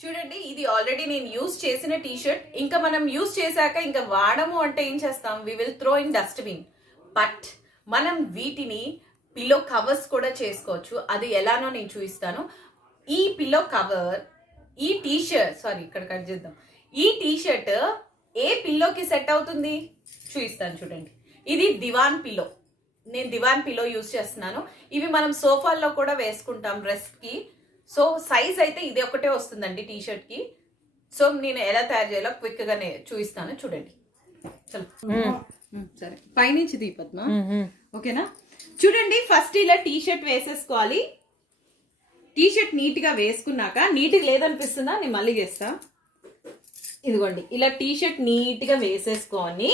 చూడండి, ఇది ఆల్రెడీ నేను యూజ్ చేసిన టీ షర్ట్. ఇంకా మనం యూజ్ చేశాక ఇంకా వాడము అంటే ఏం చేస్తాం? We will throw in dustbin. But మనం వీటిని పిల్లో కవర్స్ కూడా చేసుకోవచ్చు. అది ఎలానో నేను చూపిస్తాను. ఈ పిల్లో కవర్, ఈ టీ షర్ట్, సారీ ఇక్కడ కట్ చేద్దాం. ఈ టీ షర్ట్ ఏ పిల్లోకి సెట్ అవుతుంది చూపిస్తాను. చూడండి, ఇది దివాన్ పిల్లో. నేను దివాన్ పిల్లో యూజ్ చేస్తున్నాను. ఇవి మనం సోఫాల్లో కూడా వేసుకుంటాం రెస్ట్ కి. సో సైజ్ అయితే ఇది ఒకటే వస్తుందండి టీ షర్ట్ కి. సో నేను ఎలా తయారు చేయాలో క్విక్ గా చూపిస్తాను. చూడండి. సరే, పైనుంచి దీపద్మ. ఓకేనా? చూడండి, ఫస్ట్ ఇలా టీ షర్ట్ వేసేసుకోవాలి. టీ షర్ట్ నీట్ గా వేసుకున్నాక, నీట్ గా లేదనిపిస్తుందా నేను మళ్ళీ చేస్తా. ఇదిగోండి, ఇలా టీ షర్ట్ నీట్ గా వేసేసుకొని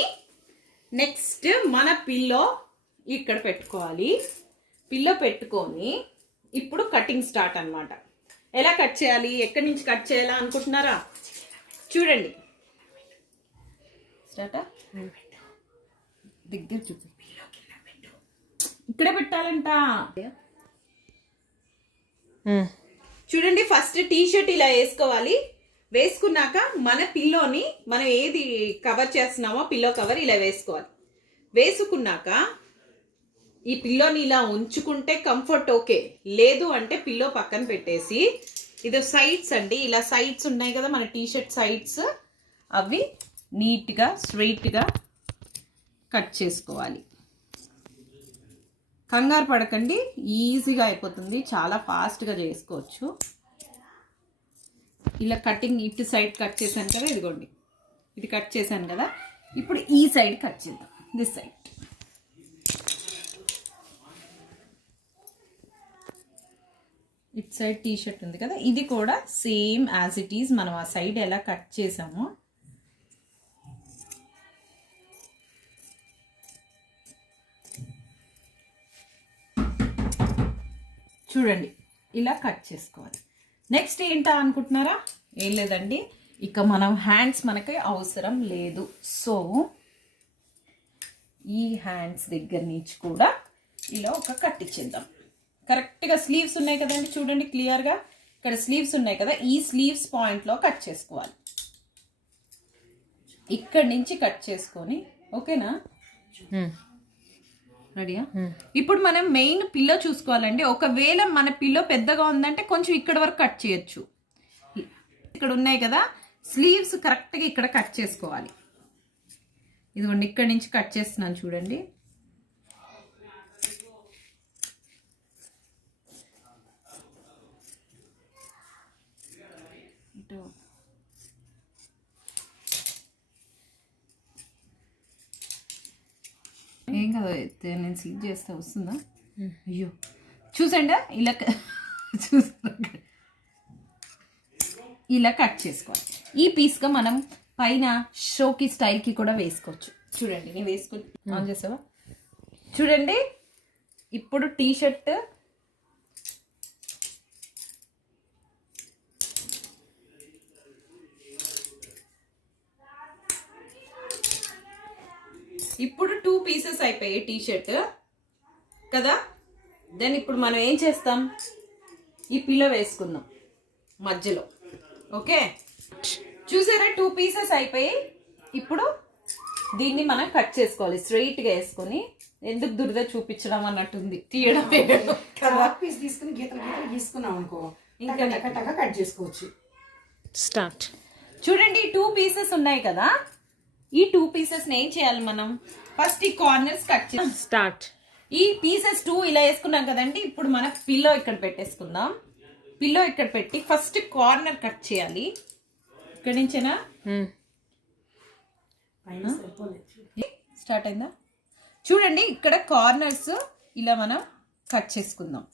నెక్స్ట్ మన పిల్లో ఇక్కడ పెట్టుకోవాలి. పిల్లో పెట్టుకొని ఇప్పుడు కటింగ్ స్టార్ట్ అన్నమాట. ఎలా కట్ చేయాలి, ఎక్కడి నుంచి కట్ చేయాలా అనుకుంటున్నారా? చూడండి, స్టార్ట్. దగ్గర చూపి, ఇక్కడే పెట్టాలంట. చూడండి, ఫస్ట్ టీ షర్ట్ ఇలా వేసుకోవాలి. వేసుకున్నాక మన పిల్లోని మనం ఏది కవర్ చేస్తున్నామో పిల్లో కవర్ ఇలా వేసుకోవాలి. వేసుకున్నాక ఈ పిల్లోని ఇలా ఉంచుకుంటే కంఫర్ట్ ఓకే. లేదు అంటే పిల్లో పక్కన పెట్టేసి, ఇది సైడ్స్ అండి, ఇలా సైడ్స్ ఉన్నాయి కదా మన టీ షర్ట్ సైడ్స్, అవి నీట్గా స్ట్రైట్గా కట్ చేసుకోవాలి. కంగారు పడకండి, ఈజీగా అయిపోతుంది, చాలా ఫాస్ట్గా చేసుకోవచ్చు. ఇలా కటింగ్ ఇటు సైడ్ కట్ చేశాను కదా, ఇదిగోండి ఇది కట్ చేశాను కదా. ఇప్పుడు ఈ సైడ్ కట్ చేద్దాం, this side. It side T shirt ఉంది కదా, ఇది కూడా సేమ్ యాజ్ ఇట్ ఈజ్ మనం ఆ సైడ్ ఎలా కట్ చేసామో చూడండి ఇలా కట్ చేసుకోవాలి. నెక్స్ట్ ఏంటా అనుకుంటున్నారా? ఏం లేదండి, ఇక మనం హ్యాండ్స్ మనకి అవసరం లేదు. సో ఈ హ్యాండ్స్ దగ్గర నుంచి కూడా ఇలా ఒక కట్ ఇచ్చేద్దాం. కరెక్ట్గా స్లీవ్స్ ఉన్నాయి కదండి, చూడండి క్లియర్గా ఇక్కడ స్లీవ్స్ ఉన్నాయి కదా, ఈ స్లీవ్స్ పాయింట్లో కట్ చేసుకోవాలి. ఇక్కడి నుంచి కట్ చేసుకొని, ఓకేనా? రెడీయా? ఇప్పుడు మనం మెయిన్ పిల్లో చూసుకోవాలండి. ఒకవేళ మన పిల్లో పెద్దగా ఉందంటే కొంచెం ఇక్కడ వరకు కట్ చేయొచ్చు. ఇక్కడ ఉన్నాయి కదా స్లీవ్స్, కరెక్ట్గా ఇక్కడ కట్ చేసుకోవాలి. ఇదిగోండి, ఇక్కడ నుంచి కట్ చేస్తున్నాను చూడండి. ఏం కదా, నేను సీట్ చేస్తే వస్తుందా? అయ్యో, చూసండి ఇలా ఇలా కట్ చేసుకోవాలి. ఈ పీస్గా మనం పైన షోకి స్టైల్కి కూడా వేసుకోవచ్చు. చూడండి, నేను వేసుకుని ఆన్ చేసావా? చూడండి, ఇప్పుడు టీ షర్ట్ ఇప్పుడు 2 పీసెస్ అయిపోయాయి టీ షర్ట్ కదా. దెన్ ఇప్పుడు మనం ఏం చేస్తాం? ఈ పిల్లో వేసుకుందాం మధ్యలో. ఓకే, చూసారా 2 పీసెస్ అయిపోయి. ఇప్పుడు దీన్ని మనం కట్ చేసుకోవాలి స్ట్రైట్గా వేసుకొని. ఎందుకు దురద చూపించడం అన్నట్టుంది, తీయడం పీస్ తీసుకుని గీతలు గీసుకున్నాం అనుకో, ఇంకా టక కట్ చేసుకోవచ్చు. స్టార్ట్. చూడండి, 2 పీసెస్ ఉన్నాయి కదా. ఈ 2 పీసెస్ ఏం చేయాలి మనం? ఫస్ట్ ఈ కార్నర్స్ కట్ చేయాలి. స్టార్ట్. ఈ పీసెస్ 2 ఇలా వేసుకున్నాం కదండి. ఇప్పుడు మనం పిల్లో ఇక్కడ పెట్టేసుకుందాం. పిల్లో ఇక్కడ పెట్టి ఫస్ట్ కార్నర్ కట్ చేయాలి. ఇక్కడ నుంచేనా స్టార్ట్ అయిందా? చూడండి, ఇక్కడ కార్నర్స్ ఇలా మనం కట్ చేసుకుందాం.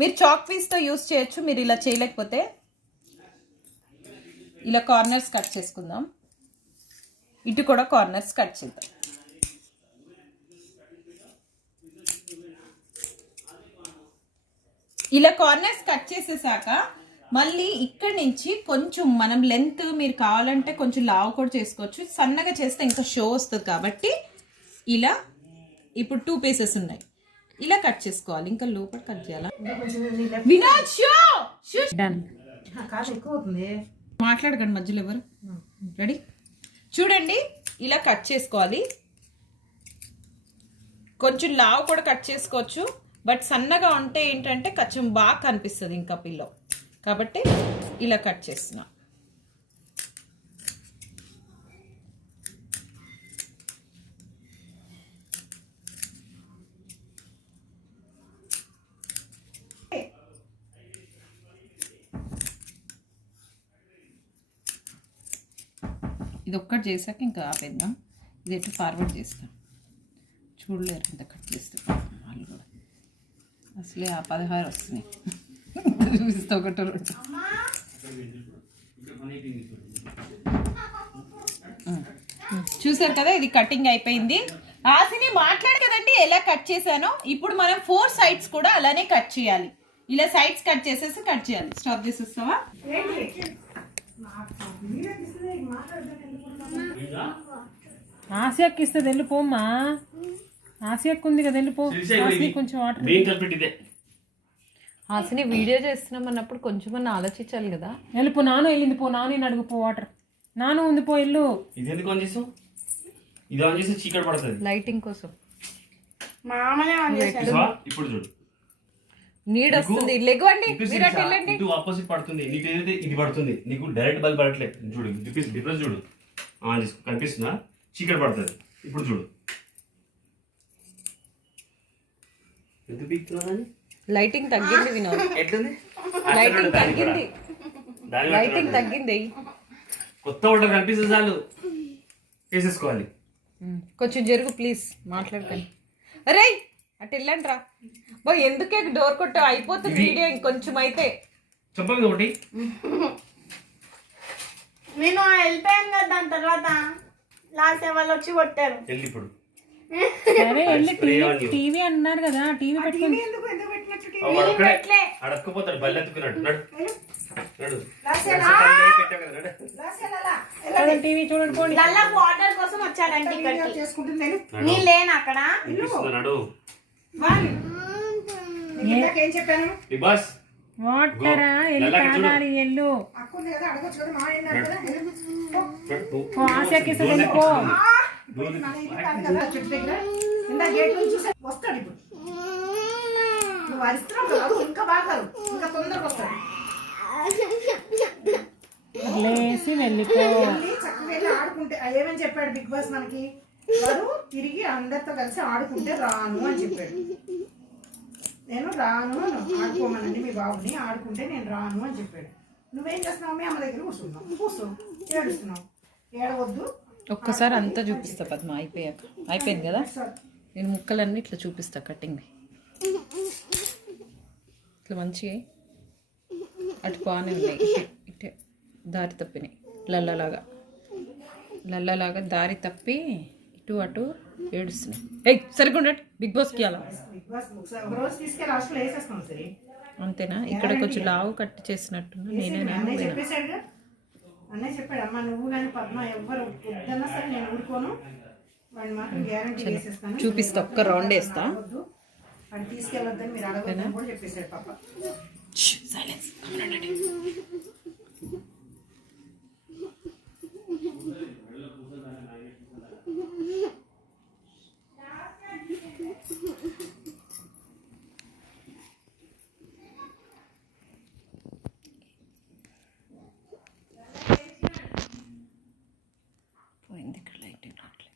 మీరు చాక్ పీస్తో యూస్ చేయొచ్చు, మీరు ఇలా చేయలేకపోతే ఇలా కార్నర్స్ కట్ చేసుకుందాం. ఇటు కూడా కార్నర్స్ కట్ చేద్దాం. ఇలా కార్నర్స్ కట్ చేసేసాక మళ్ళీ ఇక్కడ నుంచి కొంచెం మనం లెంత్ మీరు కావాలంటే కొంచెం లావు కూడా చేసుకోవచ్చు. సన్నగా చేస్తే ఇంకా షో వస్తుంది కాబట్టి ఇలా ఇప్పుడు 2 పీసెస్ ఉన్నాయి, ఇలా కట్ చేసుకోవాలి. ఇంకా లోపల కట్ చేయాలా? Vinod show done. కాదు ఎక్కువ అవుతుంది. మాట్లాడకండి మధ్యలో ఎవరు. రెడీ? చూడండి ఇలా కట్ చేసుకోవాలి. కొంచెం లావు కూడా కట్ చేసుకోవచ్చు, బట్ సన్నగా ఉంటే ఏంటంటే కొంచెం బాగా కనిపిస్తుంది ఇంకా పిల్లో, కాబట్టి ఇలా కట్ చేస్తున్నా. ఇది ఒక్కటి చేసాక ఇంకా ఆపేద్దాం. ఇది ఎటు ఫార్వర్డ్ చేస్తాం, చూడలేరు ఇంత కట్ చేస్తే వాళ్ళు కూడా. అసలే ఆ 16 వస్తున్నాయి. చూపిస్తా ఒకటి రెండు. చూసారు కదా, ఇది కటింగ్ అయిపోయింది. ఆసిని మాట్లాడు కదండి ఎలా కట్ చేశానో. ఇప్పుడు మనం 4 సైడ్స్ కూడా అలానే కట్ చేయాలి. ఇలా సైడ్స్ కట్ చేసేసి కట్ చేయాలి. స్టాప్ చేసేస్తావా? ఆసియాకి ఇస్తుంది వెళ్ళిపోమ్మా. ఆసియాకి ఉంది కదా వెళ్ళిపో. కొంచెం వాటర్. ఆసిని వీడియో చేస్తున్నాం అన్నప్పుడు కొంచెం ఆలోచించాలి కదా. వెళ్ళిపో. నాను వెళ్ళింది పో. నాని అడుగుపో వాటర్. నాను ఉంది పో వెళ్ళు. ఇది ఎందుకు ఆన్ చేసావు? ఇది ఆన్ చేస్తే చీకటి పడుతుంది. లైటింగ్ కోసం. ఇప్పుడు చూడు నీడ్ వస్తుంది. లెగవండి, మీరు అటు వెళ్ళండి. ఇటు ఆపోజిట్ పడుతుంది. నీకు ఏదైతే ఇది పడుతుంది, నీకు డైరెక్ట్ బల్బ్ పడట్లేదు. చూడు డిఫరెన్స్ చూడు. ఆన్ చేసుకో, కనిపిస్తుందా? చీకటి పడుతుంది. ఇప్పుడు చూడు ఎందుకు పీకుతున్నాను. లైటింగ్ తగ్గింది వినోద్. ఎట్లుంది? లైటింగ్ తగ్గింది. లైటింగ్ తగ్గింది. కొత్త వాటర్ కనిపిస్తుంది చాలు వేసేసుకోవాలి. కొంచెం జరుగు ప్లీజ్, మాట్లాడకండి. అరే అటు వెళ్ళండి రా. బో ఎందుకే డోర్ కొట్ట అయిపోతుంది వీడియో. ఇంకొంచెం అయితే చెప్పండి ఒకటి. నేను వెళ్ళిపోయాను కదా, దాని తర్వాత లాస్ట్ వాళ్ళు వచ్చి కొట్టారు. వెళ్ళి ఇప్పుడు సరే వెళ్ళి టీవీ అన్నారు కదా, టీవీ పెట్టుకుని అడక్కపోతాడు. బల్లి ఎత్తుకున్నాడు. నడు నడు. టీవీ చూడండి పోండి. నల్ల వాటర్ కోసం వచ్చాడంటే ఇక్కడికి. నీ లేను అక్కడ. నడు. ఏం చెప్పాను? బాస్ వాటర్ వెళ్ళి తాగాలి. ఎల్లు ఆసియాకి ఇస్తుంది వెళ్ళిపో. వస్తాడు ఇప్పుడు. నువ్వు అరిస్తున్నావు కదా, ఇంకా బాగా ఇంకా తొందరగా వస్తాడు. లేసి వెళ్ళిపో. చక్కగా వెళ్ళి ఆడుకుంటే ఏమని చెప్పాడు బిగ్ బాస్ మనకి? వాడు తిరిగి అందరితో కలిసి ఆడుకుంటే రాను అని చెప్పాడు. నేను రాను, ఆడుకోమనండి మీ బాబుని, ఆడుకుంటే నేను రాను అని చెప్పాడు. నువ్వేం చేస్తున్నావు? మీ అమ్మ దగ్గర కూర్చో ఏడుస్తున్నావు. ఏడవద్దు. ఒక్కసారి అంతా చూపిస్తా పద్మ అయిపోయాక. అయిపోయింది కదా, నేను ముక్కలన్నీ ఇట్లా చూపిస్తా కటింగ్. ఇట్లా మంచిగా అటు బాగానే ఉన్నాయి. ఇటే దారి తప్పినాయి. లల్లలాగా దారి తప్పి ఇటు అటు ఏడుస్తున్నాయి. ఏయ్ సరిగ్గా ఉండట్. బిగ్ బాస్కి అలా అంతేనా? ఇక్కడ కొంచెం లావు కట్టి చేసినట్టున్నా. నేనేనా అన్నయ్య చెప్పాడు, అమ్మ నువ్వు కానీ పద్మ ఎవ్వరు వద్దన్నా సరే నేను ఊరుకోను, వాడిని మాత్రం గ్యారంటీ చేసేస్తాను. చూపిస్తా, ఒక్క రౌండ్ వేస్తా. వాడిని తీసుకెళ్ళొద్దని మీరు అడగొద్దని కూడా చెప్పేశాడు పాప. సైలెన్స్. పోయింది ఇక్కడ లైటింగ్ రావట్లేదు.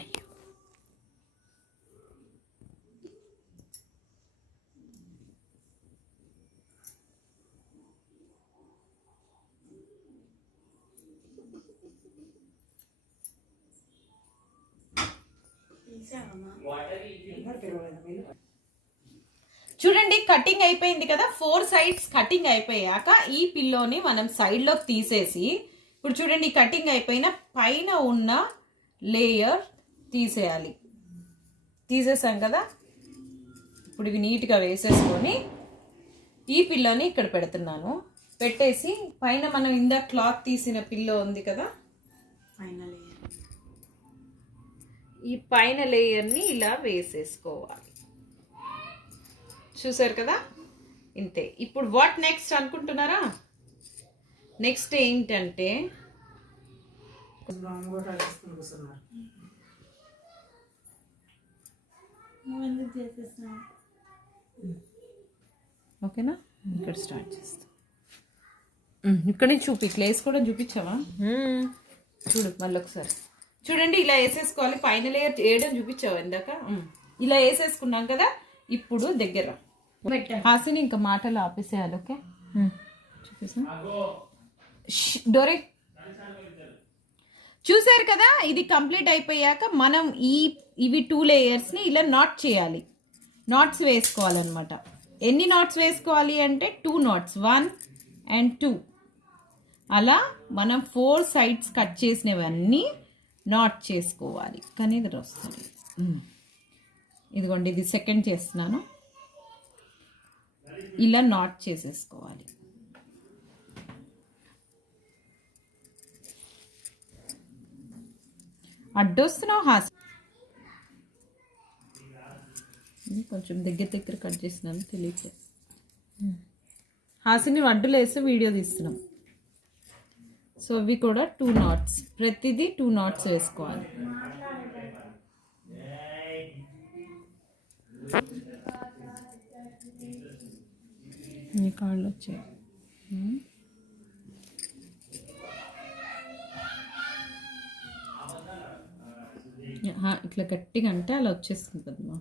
అయ్యో చూడండి కటింగ్ అయిపోయింది కదా. 4 సైడ్స్ కటింగ్ అయిపోయాక ఈ పిల్లోని మనం సైడ్లోకి తీసేసి, ఇప్పుడు చూడండి కటింగ్ అయిపోయిన పైన ఉన్న లేయర్ తీసేయాలి. తీసేసాం కదా, ఇప్పుడు ఇవి నీట్గా వేసేసుకొని ఈ పిల్లోని ఇక్కడ పెడుతున్నాను. పెట్టేసి పైన మనం ఇందాక క్లాత్ తీసిన పిల్లో ఉంది కదా, ఈ పైన లేయర్ని ఇలా వేసేసుకోవాలి. చూసారు కదా, ఇంతే. ఇప్పుడు వాట్ నెక్స్ట్ అనుకుంటున్నారా? నెక్స్ట్ ఏంటంటే ఓకేనా, ఇక్కడ స్టార్ట్ చేస్తాం. ఇక్కడ నుంచి చూపి, ఇట్లా వేసుకోవడం చూపించావా? చూడు మళ్ళీ ఒకసారి చూడండి, ఇలా వేసేసుకోవాలి. పైన లేయర్ వేయడం చూపించావు ఇందాక. ఇలా వేసేసుకున్నాం కదా, ఇప్పుడు దగ్గర హాసిని ఇంకా మాటలు ఆపేసేయాలి. ఓకే, చూపిస్తా. డోరే చూసారు కదా, ఇది కంప్లీట్ అయిపోయాక మనం ఇవి 2 లేయర్స్ని ఇలా నాట్ చేయాలి. నాట్స్ వేసుకోవాలన్నమాట. ఎన్ని నాట్స్ వేసుకోవాలి అంటే 2 నాట్స్, 1 and 2. అలా మనం 4 సైడ్స్ కట్ చేసినవన్నీ నాట్ చేసుకోవాలి. కానీ ఇది వస్తుంది. ఇదిగోండి, ఇది సెకండ్ చేస్తున్నాను. ఇలా నాట్ చేసేసుకోవాలి. అడ్డొస్తున్నావు హాసి, కొంచెం దగ్గర కట్ చేసినాను తెలియక. హాసిని అడ్డులు వేసి వీడియో తీస్తున్నాం. సో ఇవి కూడా 2 నాట్స్, ప్రతిదీ 2 నాట్స్ వేసుకోవాలి. ఈ కాళ్ళు వచ్చాయి. ఇట్లా గట్టిగా అంటే అలా వచ్చేస్తుంది కదమ్మా.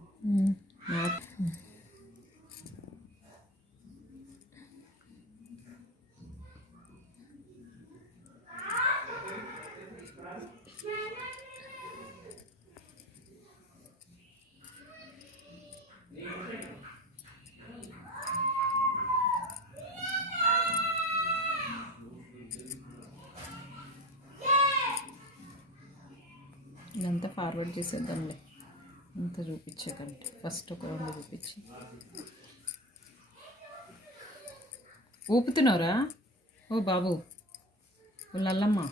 ఇదంతా ఫార్వర్డ్ చేసేద్దాంలే, ఇంత చూపించకంటే. ఫస్ట్ ఒక 2 చూపించి ఊపుతున్నావురా. ఓ బాబు, వాళ్ళమ్మా